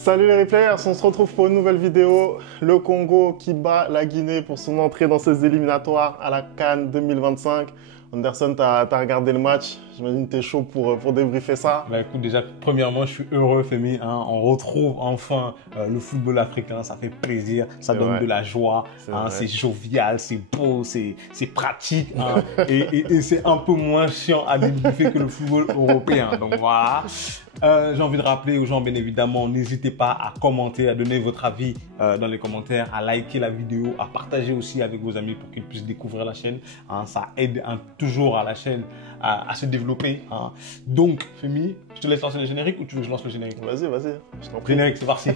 Salut les replayers, on se retrouve pour une nouvelle vidéo. Le Congo qui bat la Guinée pour son entrée dans ses éliminatoires à la CAN 2025. Anderson, t'as regardé le match, j'imagine que t'es chaud pour débriefer ça. Bah écoute, déjà, premièrement, je suis heureux, Femi. On retrouve enfin le football africain, ça fait plaisir, ça donne de la joie, c'est jovial, c'est beau, c'est pratique et c'est un peu moins chiant à débriefer que le football européen. Donc voilà. J'ai envie de rappeler aux gens, bien évidemment, n'hésitez pas à commenter, à donner votre avis dans les commentaires, à liker la vidéo, à partager aussi avec vos amis pour qu'ils puissent découvrir la chaîne. Ça aide toujours à la chaîne à se développer. Donc, Femi, je te laisse lancer le générique ou tu veux que je lance le générique? Vas-y, je t'en prie. Générique, c'est parti.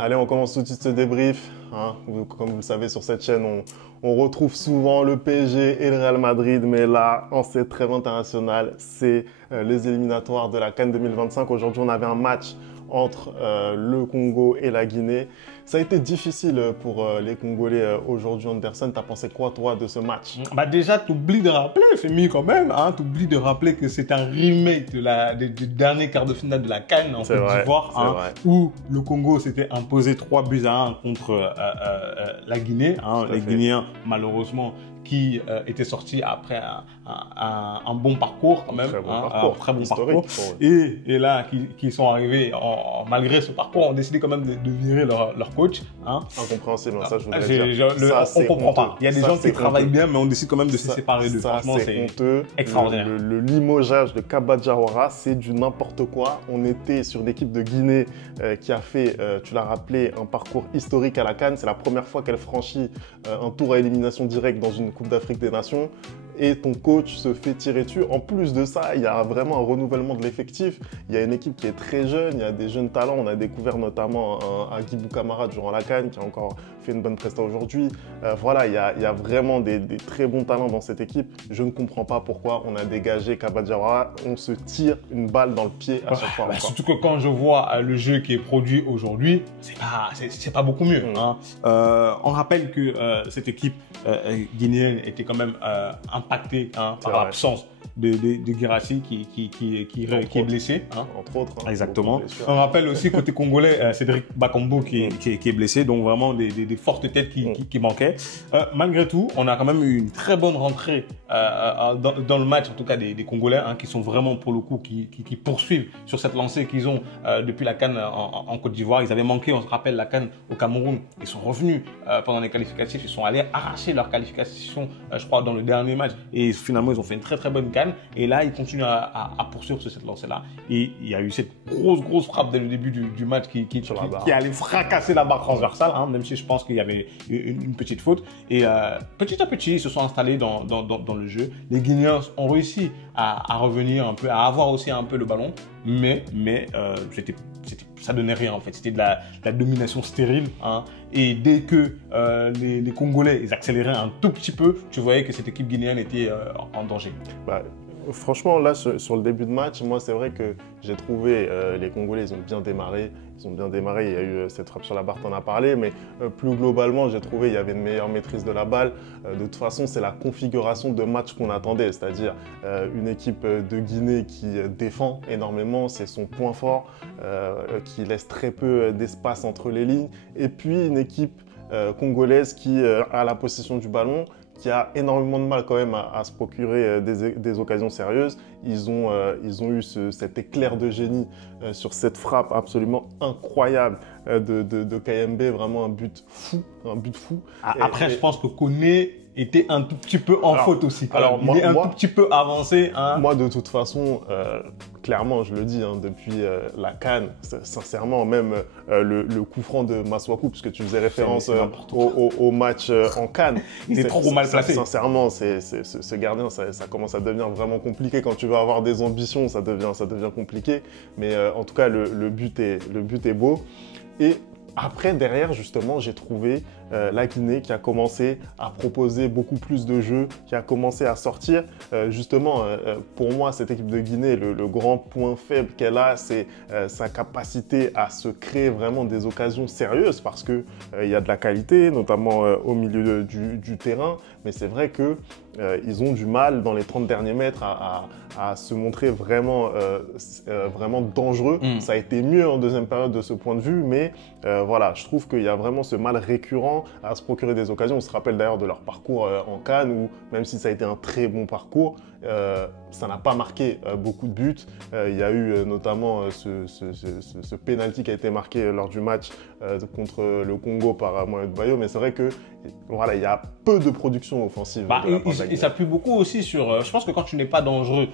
Allez, on commence tout de suite ce débrief. Comme vous le savez, sur cette chaîne, on retrouve souvent le PSG et le Real Madrid. Mais là, en cette trêve internationale, c'est les éliminatoires de la CAN 2025. Aujourd'hui, on avait un match entre le Congo et la Guinée. Ça a été difficile pour les Congolais aujourd'hui. Anderson, t'as pensé quoi, toi, de ce match? Bah déjà, t'oublies de rappeler, Femi, quand même, t'oublies de rappeler que c'est un remake du dernier quart de finale de la CAN en Côte d'Ivoire, où le Congo s'était imposé 3-1 contre la Guinée. Les Guinéens, malheureusement, qui étaient sortis après un bon parcours quand même, un très bon parcours. Et là, qui sont arrivés, malgré ce parcours, ont décidé quand même de virer leur coach. Incompréhensible, ça je voudrais dire. On ne comprend pas. Il y a des gens qui travaillent bien, mais on décide quand même de se séparer d'eux. Franchement, c'est honteux. Extraordinaire. Le limogeage de Kaba Diawara, c'est du n'importe quoi. On était sur l'équipe de Guinée qui a fait, tu l'as rappelé, un parcours historique à la CAN. C'est la première fois qu'elle franchit un tour à élimination directe dans une Coupe d'Afrique des Nations. Et ton coach se fait tirer dessus. En plus de ça, il y a vraiment un renouvellement de l'effectif. Il y a une équipe qui est très jeune, il y a des jeunes talents. On a découvert notamment un Guibou Kamara durant la CAN qui a encore fait une bonne prestation aujourd'hui. Voilà, il y a vraiment des très bons talents dans cette équipe. Je ne comprends pas pourquoi on a dégagé Kaba Diawara. On se tire une balle dans le pied à chaque fois. Surtout que quand je vois le jeu qui est produit aujourd'hui, c'est pas beaucoup mieux. On rappelle que cette équipe guinéenne était quand même impacté par l'absence de Guirassy qui est blessé. Entre autres. Exactement. On rappelle aussi côté congolais, Cédric Bakambu qui est blessé, donc vraiment des fortes têtes qui manquaient. Malgré tout, on a quand même eu une très bonne rentrée dans le match, en tout cas des Congolais, qui sont vraiment pour le coup, qui poursuivent sur cette lancée qu'ils ont depuis la CAN en Côte d'Ivoire. Ils avaient manqué, on se rappelle, la CAN au Cameroun. Ils sont revenus pendant les qualificatifs, ils sont allés arracher leur qualification, je crois, dans le dernier match. Et finalement, ils ont fait une très très bonne CAN. Et là, ils continuent à poursuivre sur cette lancée-là. Et il y a eu cette grosse frappe dès le début du match qui allait fracasser la barre transversale, même si je pense qu'il y avait une petite faute. Et petit à petit, ils se sont installés dans le jeu. Les Guinéens ont réussi à revenir un peu, à avoir aussi un peu le ballon. Mais ça donnait rien en fait. C'était de la domination stérile. Et dès que les Congolais ils accéléraient un tout petit peu, tu voyais que cette équipe guinéenne était en danger. Franchement, là, sur le début de match, moi, c'est vrai que j'ai trouvé les Congolais, ils ont bien démarré. Il y a eu cette frappe sur la barre, t'en as parlé, mais plus globalement, j'ai trouvé qu'il y avait une meilleure maîtrise de la balle. De toute façon, c'est la configuration de match qu'on attendait, c'est-à-dire une équipe de Guinée qui défend énormément, c'est son point fort, qui laisse très peu d'espace entre les lignes, et puis une équipe congolaise qui a la possession du ballon, qui a énormément de mal quand même à se procurer des occasions sérieuses. Ils ont eu cet éclair de génie sur cette frappe absolument incroyable de KMB, vraiment un but fou. Après, je pense que Koné était un tout petit peu en faute aussi. Il est un tout petit peu avancé. Moi, de toute façon, clairement, je le dis, depuis la CAN, sincèrement, même le coup franc de Maswaku, puisque tu faisais référence au match en CAN. Il est trop mal placé. Sincèrement, ce gardien, ça commence à devenir vraiment compliqué. Quand tu veux avoir des ambitions, ça devient compliqué. Mais en tout cas, le but est beau. Et après, derrière, justement, j'ai trouvé la Guinée qui a commencé à proposer beaucoup plus de jeux, qui a commencé à sortir. Justement, pour moi, cette équipe de Guinée, le grand point faible qu'elle a, c'est sa capacité à se créer vraiment des occasions sérieuses parce qu'il y a de la qualité, notamment au milieu du terrain. Mais c'est vrai qu'ils ont du mal dans les 30 derniers mètres à se montrer vraiment, vraiment dangereux. Ça a été mieux en deuxième période de ce point de vue, mais voilà, je trouve qu'il y a vraiment ce mal récurrent à se procurer des occasions. On se rappelle d'ailleurs de leur parcours en CAN où même si ça a été un très bon parcours, ça n'a pas marqué beaucoup de buts. Il y a eu notamment ce penalty qui a été marqué lors du match contre le Congo par Mohamed Bayo, mais c'est vrai que voilà, il y a peu de production offensive. Il s'appuie beaucoup aussi sur. Je pense que quand tu n'es pas dangereux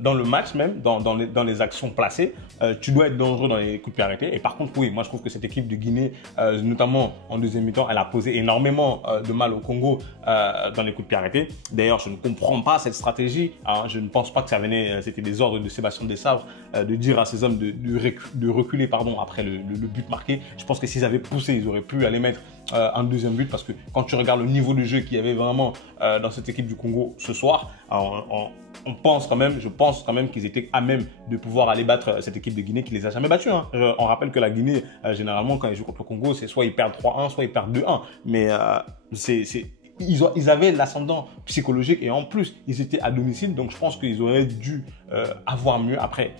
dans le match même, dans les actions placées, tu dois être dangereux dans les coups de pied arrêtés. Et par contre, oui, moi je trouve que cette équipe de Guinée, notamment en deuxième mi-temps, elle a posé énormément de mal au Congo dans les coups de pied arrêtés. D'ailleurs, je ne comprends pas cette stratégie. Hein. Je ne pense pas que c'était des ordres de Sébastien Desabre de dire à ses hommes de reculer après le but marqué. Je pense que s'ils avaient poussé, ils auraient pu aller mettre un deuxième but parce que quand tu regardes le niveau de jeu qu'il y avait vraiment dans cette équipe du Congo ce soir, je pense quand même qu'ils étaient à même de pouvoir aller battre cette équipe de Guinée qui les a jamais battus. Hein. On rappelle que la Guinée, généralement, quand ils jouent contre le Congo, c'est soit ils perdent 3-1, soit ils perdent 2-1. Mais ils avaient l'ascendant psychologique et en plus, ils étaient à domicile. Donc, je pense qu'ils auraient dû avoir mieux. Après,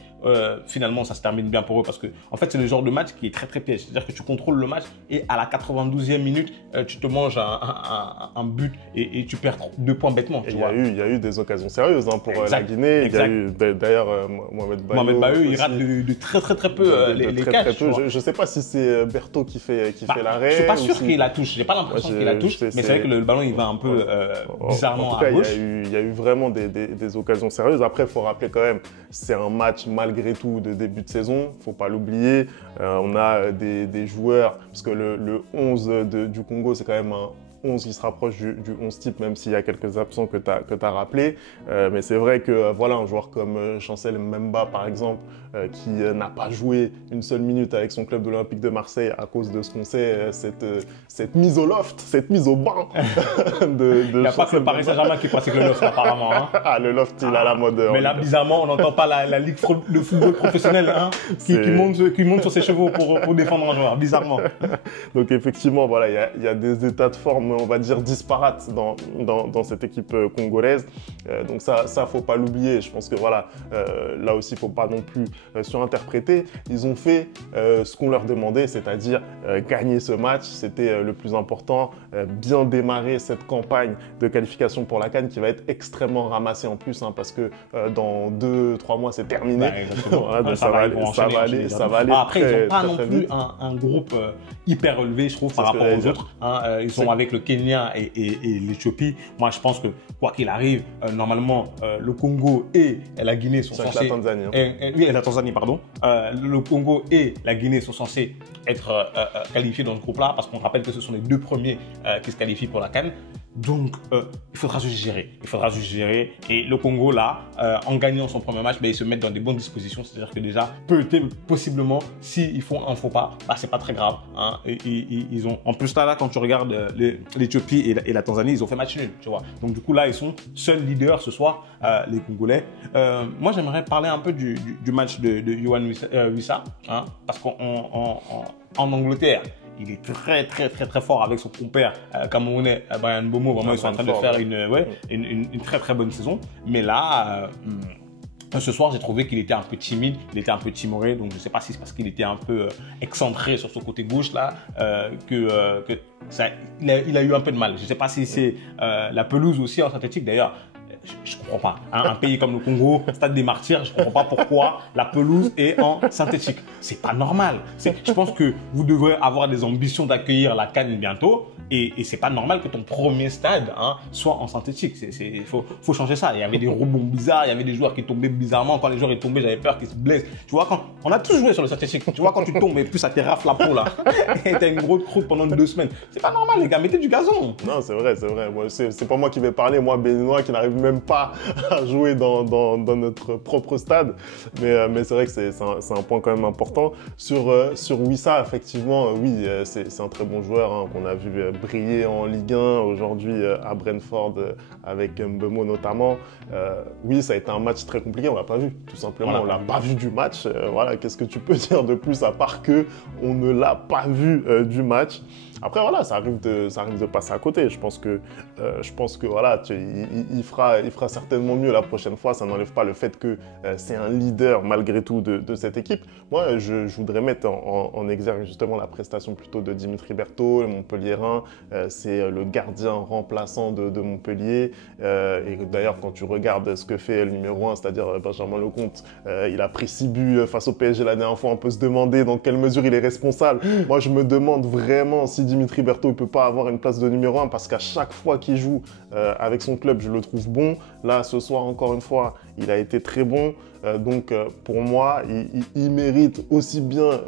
finalement, ça se termine bien pour eux parce que, en fait, c'est le genre de match qui est très, très piège. C'est-à-dire que tu contrôles le match et à la 92e minute, tu te manges un but et tu perds 2 points bêtement. Il y a eu des occasions sérieuses pour la Guinée. Il y a eu d'ailleurs Mohamed Bayo. Il rate de très, très, très peu les cages. Je ne sais pas si c'est Bertho qui fait l'arrêt. Je ne suis pas sûr qu'il la touche. Je n'ai pas l'impression qu'il la touche. Mais c'est vrai que le ballon, il va un peu bizarrement à gauche. Il y a eu vraiment des occasions sérieuses. Après, il faut rappeler quand même, c'est un match malgré tout de début de saison. Il ne faut pas l'oublier. On a des joueurs, parce que le 11 du Congo, c'est quand même un 11 qui se rapproche du 11 type, même s'il y a quelques absents que tu as rappelés. Mais c'est vrai que voilà, un joueur comme Chancel Mbemba, par exemple, qui n'a pas joué une seule minute avec son club de l'Olympique de Marseille à cause de ce qu'on sait, cette mise au loft, cette mise au banc de Il n'y a pas que le Paris Saint-Germain qui pratique le loft, apparemment. Hein. Le loft, il a la mode. Mais là, bizarrement, on n'entend pas la ligue de football professionnel qui monte sur ses chevaux pour défendre un joueur, bizarrement. Donc effectivement, voilà, il y a des états de forme, on va dire, disparates dans cette équipe congolaise. Donc ça, faut pas l'oublier. Je pense que voilà, là aussi, il faut pas non plus surinterpréter. Ils ont fait ce qu'on leur demandait, c'est-à-dire gagner ce match. C'était le plus important. Bien démarrer cette campagne de qualification pour la CAN qui va être extrêmement ramassée en plus, parce que dans 2-3 mois, c'est terminé. Voilà, donc ça va aller. Après, ils n'ont pas non plus un groupe hyper relevé, je trouve, par rapport aux autres. Ils sont avec le Kenya et l'Éthiopie. Moi, je pense que quoi qu'il arrive, normalement, le Congo et la Guinée sont censés... La Tanzanie. Oui, la Tanzanie, pardon. Le Congo et la Guinée sont censés être qualifiés dans ce groupe-là parce qu'on rappelle que ce sont les 2 premiers qui se qualifient pour la CAN. Donc, il faudra juste gérer. Et le Congo, là, en gagnant son premier match, il se met dans des bonnes dispositions. C'est-à-dire que déjà, peut-être, possiblement, s'ils font un faux pas, c'est pas très grave. Hein. Ils ont... En plus, là, quand tu regardes l'Éthiopie et la Tanzanie, ils ont fait match nul, tu vois. Donc, du coup, là, ils sont seuls leaders ce soir, les Congolais. Moi, j'aimerais parler un peu du match de Yohan Wissa, parce qu'en Angleterre, il est très, très, très, très fort avec son compère camerounais, Bryan Mbeumo. Vraiment, ils sont en train de faire une très, très bonne saison. Mais là, ce soir, j'ai trouvé qu'il était un peu timide, il était un peu timoré. Donc, je ne sais pas si c'est parce qu'il était un peu excentré sur son côté gauche, là, il a eu un peu de mal. Je ne sais pas si c'est la pelouse aussi en synthétique, d'ailleurs. Je comprends pas. Un pays comme le Congo, Stade des Martyrs, je comprends pas pourquoi la pelouse est en synthétique. C'est pas normal. Je pense que vous devrez avoir des ambitions d'accueillir la CAN bientôt. Et c'est pas normal que ton premier stade soit en synthétique. Il faut changer ça. Il y avait des rebonds bizarres, il y avait des joueurs qui tombaient bizarrement. Quand les joueurs tombaient, j'avais peur qu'ils se blessent. Tu vois, on a tous joué sur le synthétique. Tu vois, quand tu tombes et plus ça te rafle la peau là. Et t'as une grosse croûte pendant 2 semaines. C'est pas normal, les gars. Mettez du gazon. Non, c'est vrai. C'est pas moi qui vais parler, moi, béninois, qui n'arrive même même pas à jouer dans notre propre stade. Mais c'est vrai que c'est un point quand même important. Sur Wissa, effectivement, oui, c'est un très bon joueur hein, qu'on a vu briller en Ligue 1 aujourd'hui à Brentford avec Mbeumo notamment. Oui, ça a été un match très compliqué, on l'a pas vu, tout simplement. On l'a pas vu du match. Voilà, qu'est-ce que tu peux dire de plus à part que on ne l'a pas vu du match. Après, voilà, ça arrive de passer à côté. Je pense que voilà, il fera certainement mieux la prochaine fois. Ça n'enlève pas le fait que c'est un leader malgré tout de cette équipe. Moi, je voudrais mettre en exergue justement la prestation plutôt de Dimitri Berthaud, le Montpellierin. C'est le gardien remplaçant de Montpellier. Et d'ailleurs, quand tu regardes ce que fait le numéro 1, c'est-à-dire Benjamin Lecomte, il a pris 6 buts face au PSG la dernière fois. On peut se demander dans quelle mesure il est responsable. Moi, je me demande vraiment si Dimitri Berthaud ne peut pas avoir une place de numéro 1 parce qu'à chaque fois qu'il joue avec son club, je le trouve bon. Là, ce soir, encore une fois, il a été très bon. Donc, pour moi, il mérite aussi bien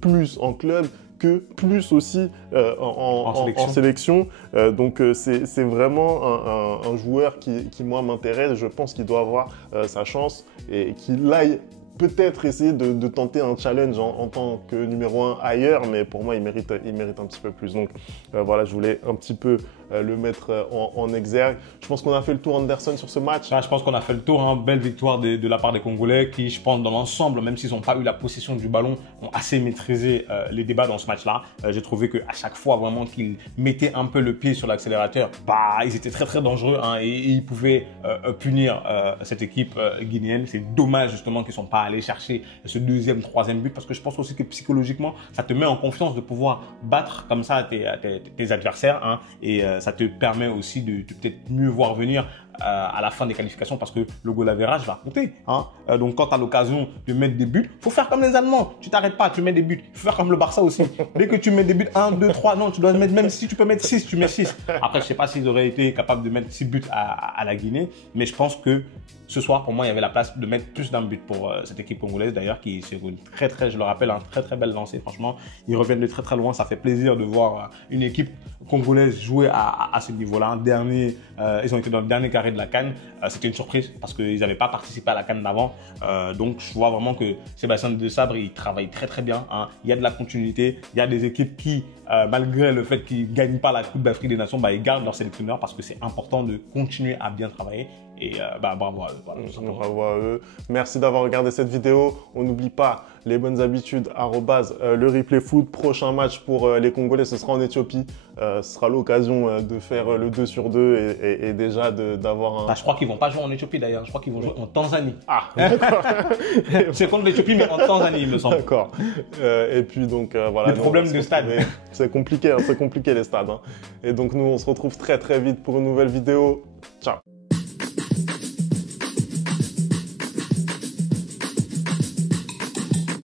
plus en club que plus aussi en sélection. Donc, c'est vraiment un joueur qui moi, m'intéresse. Je pense qu'il doit avoir sa chance et qu'il aille peut-être essayer de tenter un challenge en tant que numéro 1 ailleurs, mais pour moi, il mérite un petit peu plus. Donc voilà, je voulais un petit peu le mettre en exergue. Je pense qu'on a fait le tour, Anderson, sur ce match. Je pense qu'on a fait le tour. Hein. Belle victoire de la part des Congolais qui, je pense, dans l'ensemble, même s'ils n'ont pas eu la possession du ballon, ont assez maîtrisé les débats dans ce match-là. J'ai trouvé qu'à chaque fois, vraiment, qu'ils mettaient un peu le pied sur l'accélérateur, ils étaient très, très dangereux hein, et ils pouvaient punir cette équipe guinéenne. C'est dommage, justement, qu'ils ne sont pas allés chercher ce deuxième, troisième but parce que je pense aussi que psychologiquement, ça te met en confiance de pouvoir battre comme ça tes adversaires hein, et ça te permet aussi de peut-être mieux voir venir à la fin des qualifications parce que le goal average va compter. Hein. Donc, quand tu as l'occasion de mettre des buts, il faut faire comme les Allemands. Tu t'arrêtes pas, tu mets des buts. Il faut faire comme le Barça aussi. Dès que tu mets des buts, 1, 2, 3, non, tu dois mettre, même si tu peux mettre 6, tu mets 6. Après, je sais pas s'ils auraient été capables de mettre 6 buts à la Guinée, mais je pense que ce soir, pour moi, il y avait la place de mettre plus d'un but pour cette équipe congolaise d'ailleurs qui c'est une très, je le rappelle, un très belle lancée. Franchement, ils reviennent de très loin. Ça fait plaisir de voir une équipe congolaise jouer à ce niveau-là. Ils ont été dans le dernier carré de la CAN. C'était une surprise parce qu'ils n'avaient pas participé à la CAN d'avant. Donc, je vois vraiment que Sébastien Desabre, il travaille très bien. Hein. Il y a de la continuité. Il y a des équipes qui, malgré le fait qu'ils ne gagnent pas la Coupe d'Afrique des Nations, ils gardent leur sélectionneur parce que c'est important de continuer à bien travailler. Et bravo à eux. Voilà, bravo à eux. Merci d'avoir regardé cette vidéo. On n'oublie pas les bonnes habitudes, le replay foot. Prochain match pour les Congolais, ce sera en Éthiopie. Ce sera l'occasion de faire le 2 sur 2 et déjà d'avoir un... je crois qu'ils ne vont pas jouer en Éthiopie d'ailleurs. Je crois qu'ils vont jouer en Tanzanie. Ah, d'accord. C'est contre l'Éthiopie, mais en Tanzanie, il me semble. D'accord. Et puis donc, voilà. Les problèmes de stade. C'est compliqué, hein, c'est compliqué les stades. Hein. Et donc, nous, on se retrouve très vite pour une nouvelle vidéo. Ciao.